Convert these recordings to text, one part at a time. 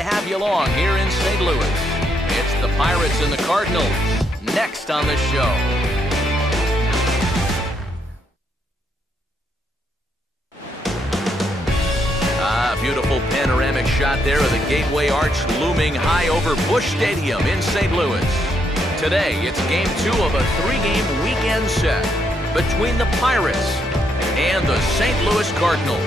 to have you along here in St. Louis. It's the Pirates and the Cardinals next on the show. Beautiful panoramic shot there of the Gateway Arch looming high over Busch Stadium in St. Louis. Today, it's Game 2 of a 3-game weekend set between the Pirates and the St. Louis Cardinals.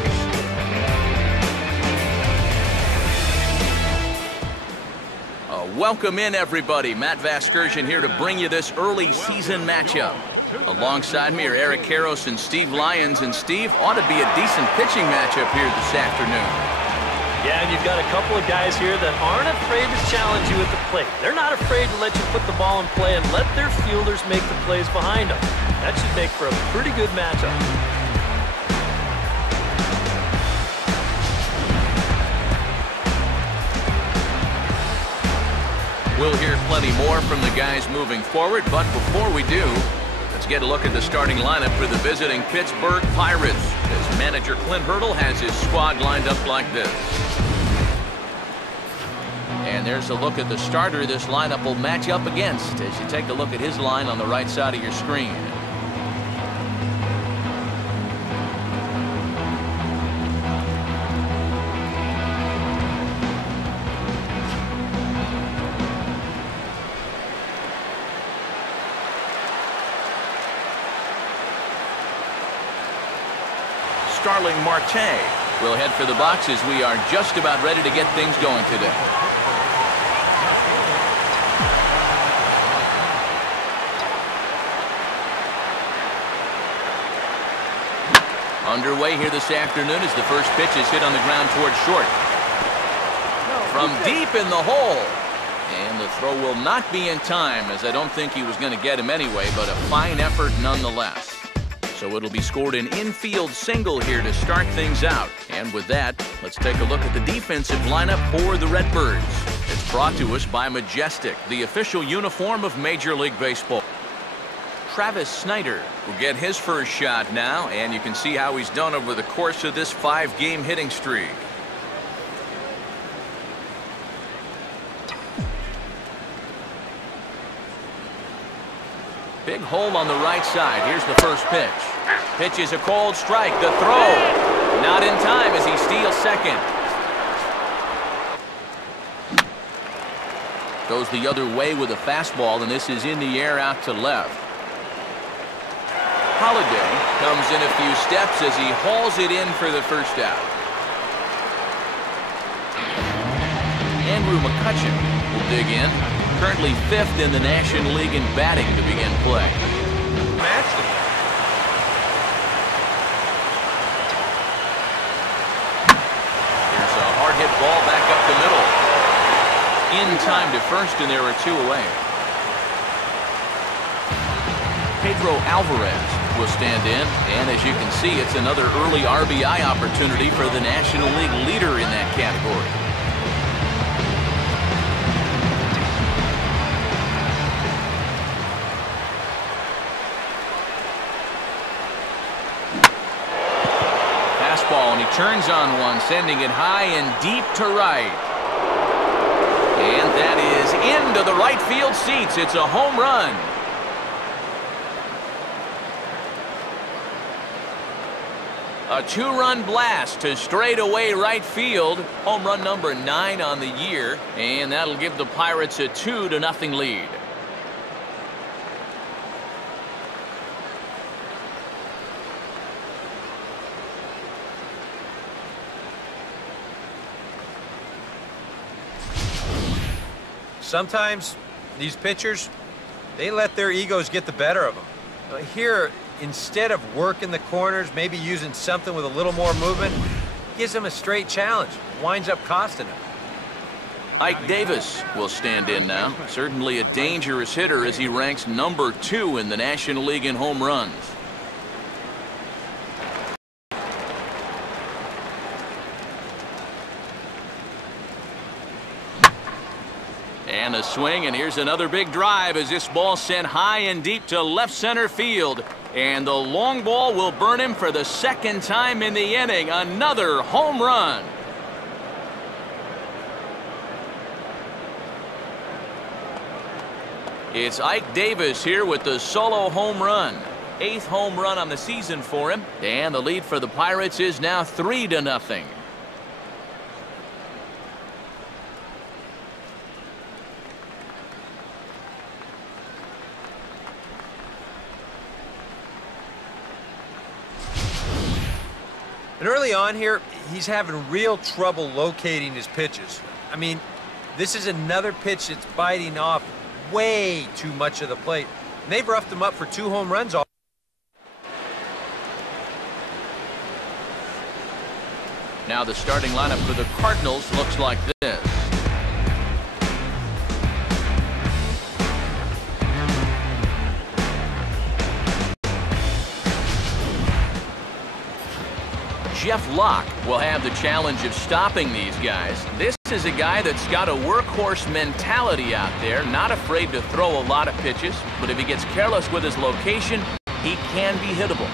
Welcome in, everybody. Matt Vasgersian here to bring you this early season matchup. Alongside me are Eric Karros and Steve Lyons. And Steve, ought to be a decent pitching matchup here this afternoon. Yeah, and you've got a couple of guys here that aren't afraid to challenge you at the plate. They're not afraid to let you put the ball in play and let their fielders make the plays behind them. That should make for a pretty good matchup. We'll hear plenty more from the guys moving forward, but before we do, let's get a look at the starting lineup for the visiting Pittsburgh Pirates, as manager Clint Hurdle has his squad lined up like this. And there's a look at the starter this lineup will match up against as you take a look at his line on the right side of your screen. Starling Marte will head for the box as we are just about ready to get things going today. Underway here this afternoon as the first pitch is hit on the ground towards short. From deep in the hole. And the throw will not be in time, as I don't think he was going to get him anyway, but a fine effort nonetheless. So it'll be scored an infield single here to start things out. And with that, let's take a look at the defensive lineup for the Redbirds. It's brought to us by Majestic, the official uniform of Major League Baseball. Travis Snyder will get his first shot now, and you can see how he's done over the course of this 5-game hitting streak. Big hole on the right side. Here's the first pitch. Pitch is a cold strike. The throw not in time as he steals second. Goes the other way with a fastball, and this is in the air out to left. Holiday comes in a few steps as he hauls it in for the first out. Andrew McCutcheon will dig in. Currently 5th in the National League in batting to begin play. Here's a hard hit ball back up the middle. In time to first, and there are 2 away. Pedro Alvarez will stand in, and as you can see, it's another early RBI opportunity for the National League leader in that category. And he turns on one, sending it high and deep to right. And that is into the right field seats. It's a home run. A 2-run blast to straightaway right field. Home run number 9 on the year. And that'll give the Pirates a 2-0 lead. Sometimes these pitchers, they let their egos get the better of them. Here, instead of working the corners, maybe using something with a little more movement, gives them a straight challenge. Winds up costing them. Ike Davis will stand in now. Certainly a dangerous hitter as he ranks number 2 in the National League in home runs. And a swing, and here's another big drive as this ball sent high and deep to left center field. And the long ball will burn him for the second time in the inning. Another home run. It's Ike Davis here with the solo home run. 8th home run on the season for him. And the lead for the Pirates is now 3-0. And early on here, he's having real trouble locating his pitches. I mean, this is another pitch that's biting off way too much of the plate. And they've roughed him up for 2 home runs already. Now the starting lineup for the Cardinals looks like this. Jeff Locke will have the challenge of stopping these guys. This is a guy that's got a workhorse mentality out there, not afraid to throw a lot of pitches, but if he gets careless with his location, he can be hittable.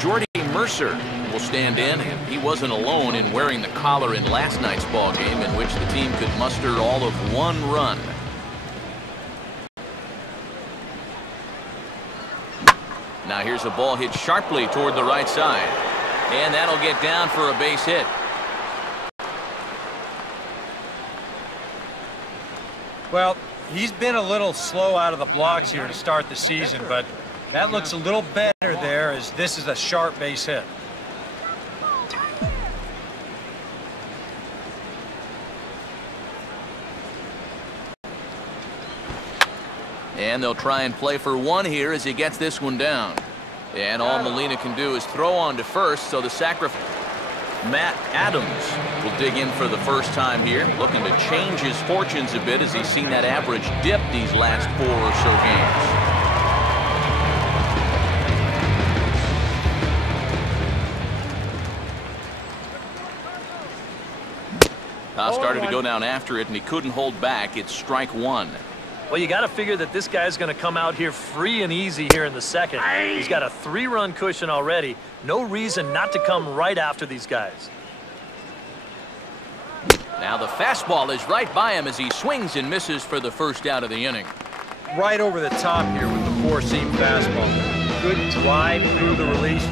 Jordy Mercer will stand in, and he wasn't alone in wearing the collar in last night's ball game, in which the team could muster all of 1 run. Now here's a ball hit sharply toward the right side, and that'll get down for a base hit. Well, he's been a little slow out of the blocks here to start the season, but that looks a little better there, as this is a sharp base hit. And they'll try and play for 1 here as he gets this one down. And all Molina can do is throw on to first, so the sacrifice. Matt Adams will dig in for the first time here, looking to change his fortunes a bit as he's seen that average dip these last 4 or so games. Toss started to go down after it, and he couldn't hold back. It's strike 1. Well, you got to figure that this guy's going to come out here free and easy here in the second. He's got a 3-run cushion already. No reason not to come right after these guys. Now the fastball is right by him as he swings and misses for the first out of the inning. Right over the top here with the 4-seam fastball. Good drive through the release.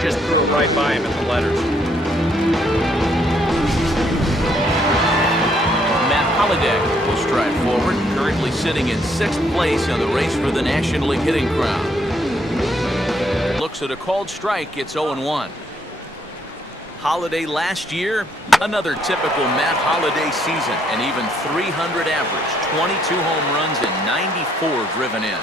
Just threw it right by him at the letters. Holiday will stride forward, currently sitting in 6th place in the race for the National League hitting crown. Looks at a called strike, it's 0-1. Holiday last year, another typical Matt Holiday season, an even .300 average, 22 home runs and 94 driven in.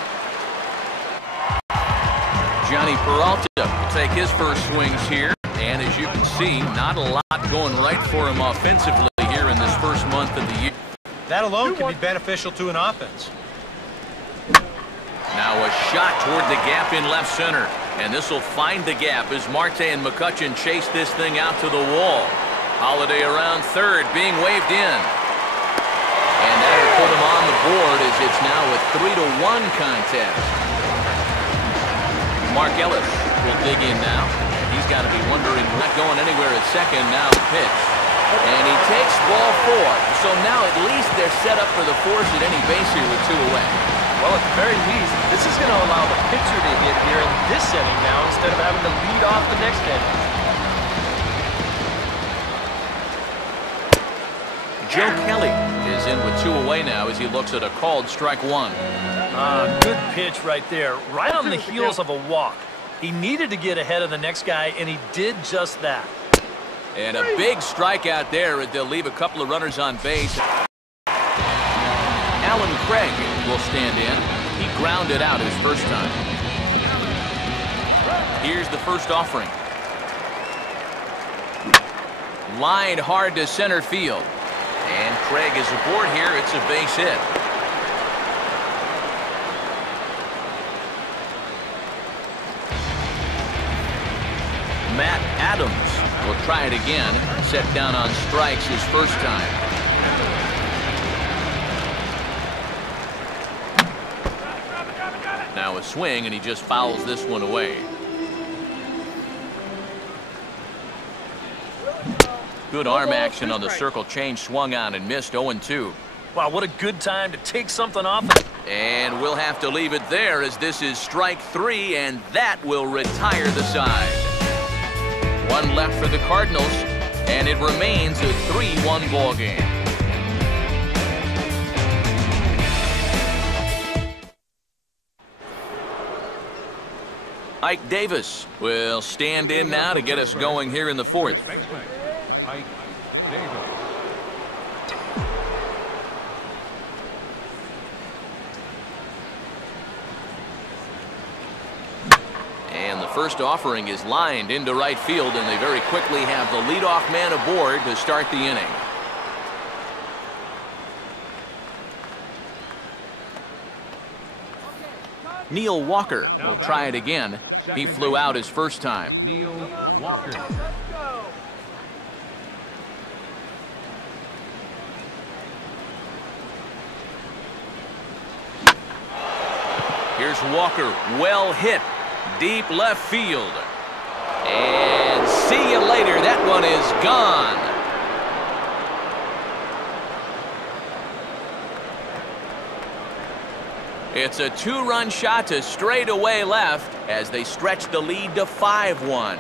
Johnny Peralta will take his first swings here, and as you can see, not a lot going right for him offensively here in this first month of the year. That alone can be beneficial to an offense. Now a shot toward the gap in left center, and this will find the gap as Marte and McCutchen chase this thing out to the wall. Holiday around third, being waved in, and that'll put him on the board as it's now a 3-1 contest. Mark Ellis will dig in now. He's got to be wondering, not going anywhere at second. Now the pitch. And he takes ball 4. So now at least they're set up for the force at any base here with 2 away. Well, at the very least, this is going to allow the pitcher to hit here in this inning now instead of having to lead off the next inning. Joe Kelly is in with 2 away now as he looks at a called strike 1. Good pitch right there, right on the heels of a walk. He needed to get ahead of the next guy, and he did just that. And a big strikeout there. They'll leave a couple of runners on base. Alan Craig will stand in. He grounded out his first time. Here's the first offering. Lined hard to center field. And Craig is aboard here. It's a base hit. Matt Adams will try it again. Set down on strikes his first time. Now a swing, and he just fouls this one away. Good arm action on the circle change, swung on and missed. 0-2. Wow, what a good time to take something off. And we'll have to leave it there as this is strike 3, and that will retire the side. One left for the Cardinals, and it remains a 3-1 ball game. Ike Davis will stand in now to get us going here in the 4th. Ike Davis. And the first offering is lined into right field, and they very quickly have the leadoff man aboard to start the inning. Neil Walker will try it again. He flew out his first time. Neil Walker. Here's Walker, well hit, deep left field. And see you later, that one is gone. It's a 2-run shot to straightaway left as they stretch the lead to 5-1.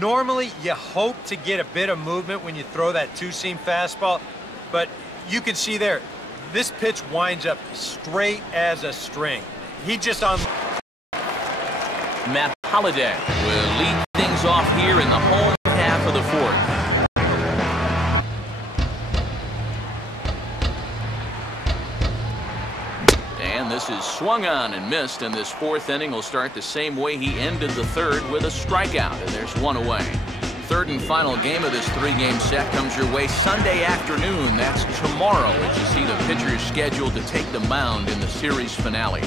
Normally, you hope to get a bit of movement when you throw that two-seam fastball, but you can see there, this pitch winds up straight as a string. He just on. Matt Holliday will lead things off here in the home half of the 4th. And this is swung on and missed, and this 4th inning will start the same way he ended the 3rd with a strikeout, and there's one away. 3rd and final game of this 3-game set comes your way Sunday afternoon. That's tomorrow as you see the pitchers scheduled to take the mound in the series finale.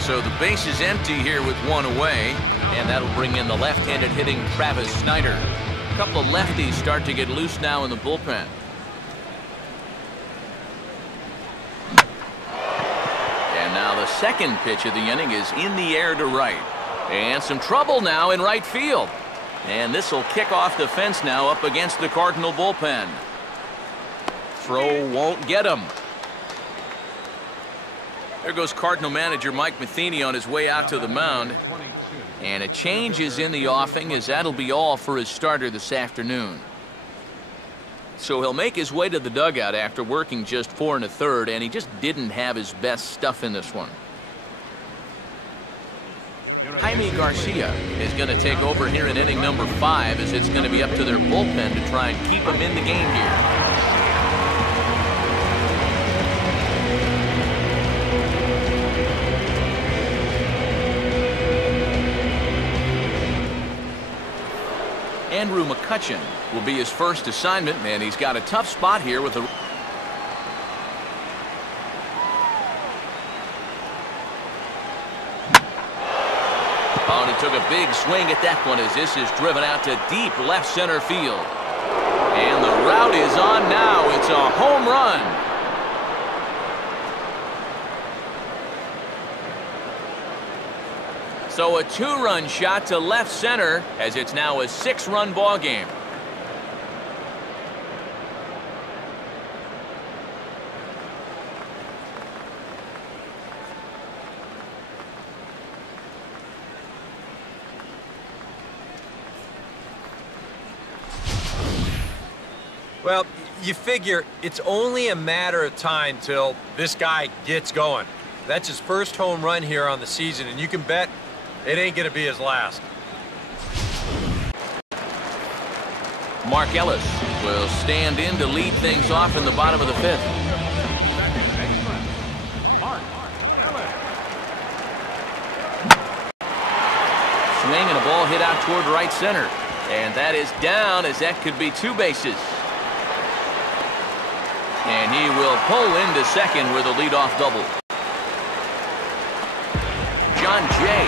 So the base is empty here with one away, and that'll bring in the left-handed hitting Travis Snyder. A couple of lefties start to get loose now in the bullpen. And now the second pitch of the inning is in the air to right. And some trouble now in right field. And this will kick off the fence now up against the Cardinal bullpen. Throw won't get him. There goes Cardinal manager Mike Matheny on his way out to the mound. And a change is in the offing, as that'll be all for his starter this afternoon. So he'll make his way to the dugout after working just 4 1/3, and he just didn't have his best stuff in this one. Jaime Garcia is going to take over here in inning number 5, as it's going to be up to their bullpen to try and keep him in the game here. Andrew McCutchen will be his first assignment, and he's got a tough spot here with the... Oh, and he took a big swing at that one as this is driven out to deep left center field. And the route is on now. It's a home run. So a 2-run shot to left center as it's now a 6-run ball game. Well, you figure it's only a matter of time till this guy gets going. That's his first home run here on the season, and you can bet it ain't going to be his last. Mark Ellis will stand in to lead things off in the bottom of the 5th. Swing and a ball hit out toward right center. And that is down, as that could be 2 bases. And he will pull into second with a leadoff double. John Jay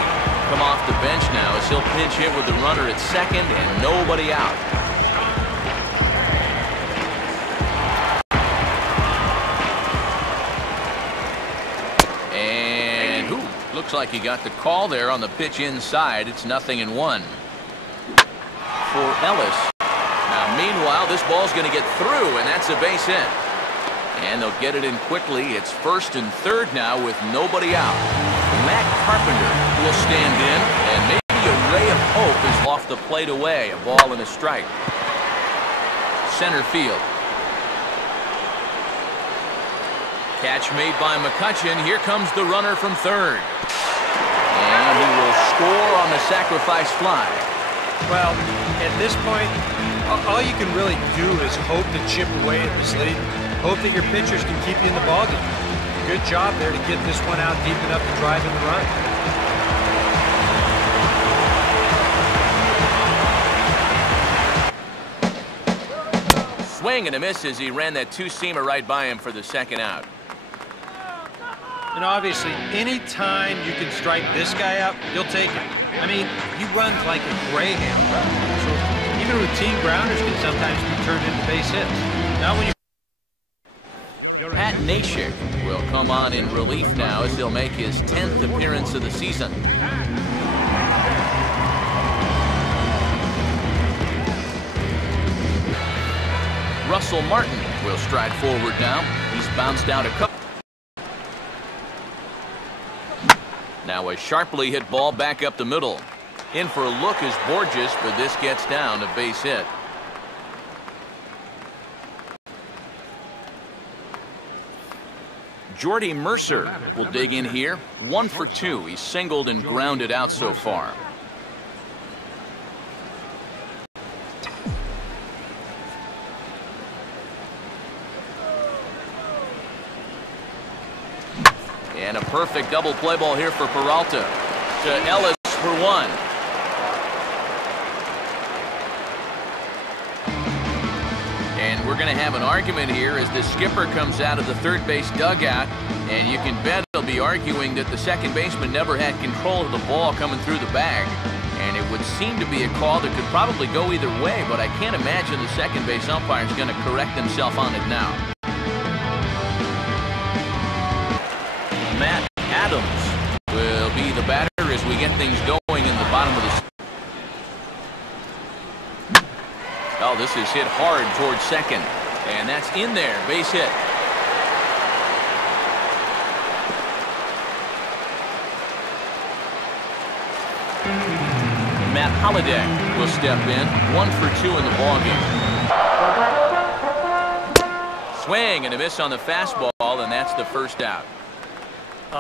come off the bench now as he'll pinch hit with the runner at second and nobody out. And looks like he got the call there on the pitch inside. It's 0-1 for Ellis. Now, meanwhile, this ball's going to get through, and that's a base hit. And they'll get it in quickly. It's 1st and 3rd now with nobody out. Matt Carpenter will stand in, and maybe a ray of hope is off the plate away. A ball and a strike. Center field. Catch made by McCutchen. Here comes the runner from 3rd. And he will score on the sacrifice fly. Well, at this point, all you can really do is hope to chip away at this lead. Hope that your pitchers can keep you in the ballgame. Good job there to get this one out deep enough to drive in the run. Swing and a miss as he ran that two-seamer right by him for the 2nd out. And obviously, any time you can strike this guy out, you'll take it. I mean, he runs like a greyhound. So even routine grounders can sometimes be turned into base hits. Now when you Pat Nashik will come on in relief now as he'll make his 10th appearance of the season. Russell Martin will stride forward now. He's bounced out a couple. Now a sharply hit ball back up the middle. In for a look is Borges, but this gets down a base hit. Jordy Mercer will dig in here. 1 for 2. He's singled and grounded out so far. And a perfect double play ball here for Peralta. To Ellis for 1. And we're going to have an argument here as the skipper comes out of the 3rd base dugout. And you can bet they'll be arguing that the second baseman never had control of the ball coming through the bag. And it would seem to be a call that could probably go either way, but I can't imagine the second base umpire is going to correct himself on it now. Matt Adams will be the batter as we get things going in the bottom of the. Oh, this is hit hard towards second, and that's in there, base hit. Matt Holliday will step in. 1 for 2 in the ballgame. Swing and a miss on the fastball, and that's the 1st out.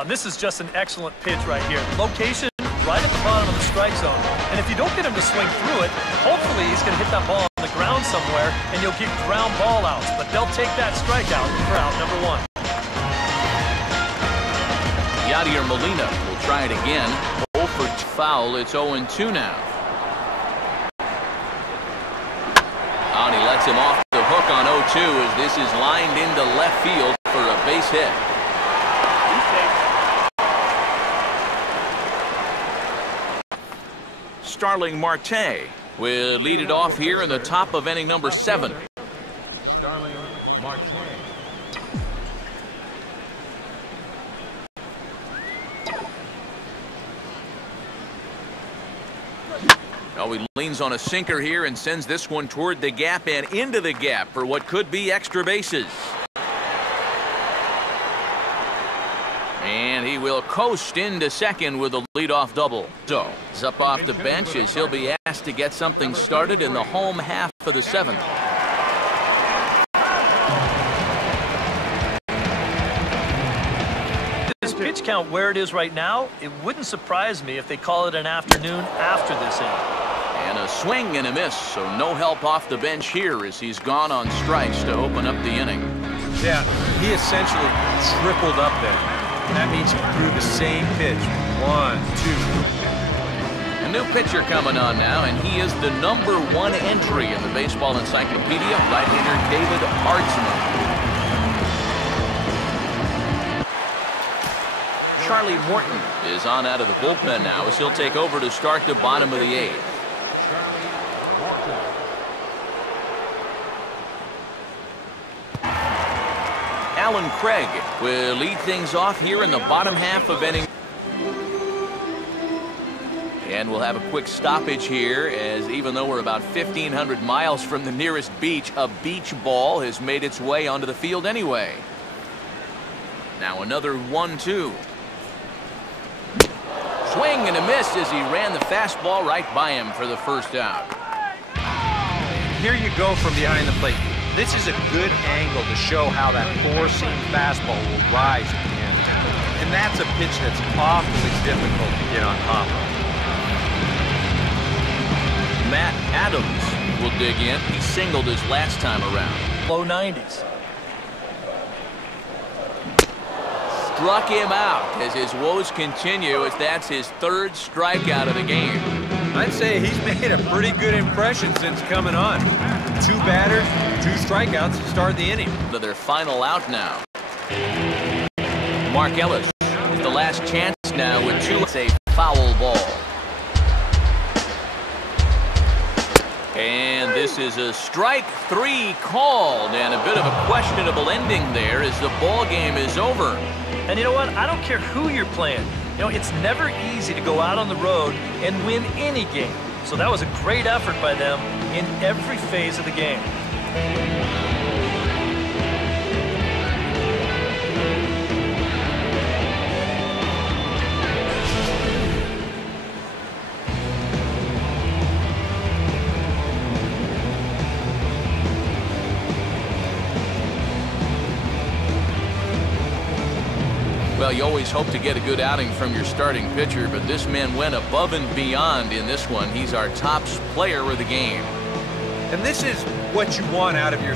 This is just an excellent pitch right here. Location right at the bottom of the strike zone. And if you don't get him to swing through it, hopefully he's going to hit that ball on the ground somewhere, and you'll get ground ball outs. But they'll take that strikeout for out number 1. Yadier Molina will try it again. 0 for 2 foul. It's 0-2 now. And he lets him off the hook on 0-2 as this is lined into left field for a base hit. Starling Marte will lead it off here in the top of inning number 7. Starling Marte. Oh, he leans on a sinker here and sends this one toward the gap and into the gap for what could be extra bases. And he will coast into second with a leadoff double. So, he's up off the bench as he'll be asked to get something started in the home half of the 7th. This pitch count where it is right now, it wouldn't surprise me if they call it an afternoon after this inning. And a swing and a miss, so no help off the bench here as he's gone on strikes to open up the inning. Yeah, he essentially tripled up there. And that means he threw the same pitch. 1, 2. A new pitcher coming on now, and he is the number 1 entry in the Baseball Encyclopedia, right-hander David Ardsman. Charlie Morton is on out of the bullpen now as he'll take over to start the bottom of the 8th. Alan Craig will lead things off here in the bottom half of inning. And we'll have a quick stoppage here, as even though we're about 1,500 miles from the nearest beach, a beach ball has made its way onto the field anyway. Now another 1-2. Swing and a miss as he ran the fastball right by him for the first out. Here you go from behind the plate. This is a good angle to show how that four-seam fastball will rise at the end. And that's a pitch that's awfully difficult to get on top of. Matt Adams will dig in. He singled his last time around. Low 90s. Struck him out as his woes continue, as that's his 3rd strikeout of the game. I'd say he's made a pretty good impression since coming on. 2 batters, 2 strikeouts to start the inning. To their final out now. Mark Ellis is the last chance now with 2. It's a foul ball. And this is a strike 3 called, and a bit of a questionable ending there as the ball game is over. And you know what? I don't care who you're playing. You know, it's never easy to go out on the road and win any game. So that was a great effort by them in every phase of the game. Well, you always hope to get a good outing from your starting pitcher, but this man went above and beyond in this one. He's our top player of the game. And this is what you want out of your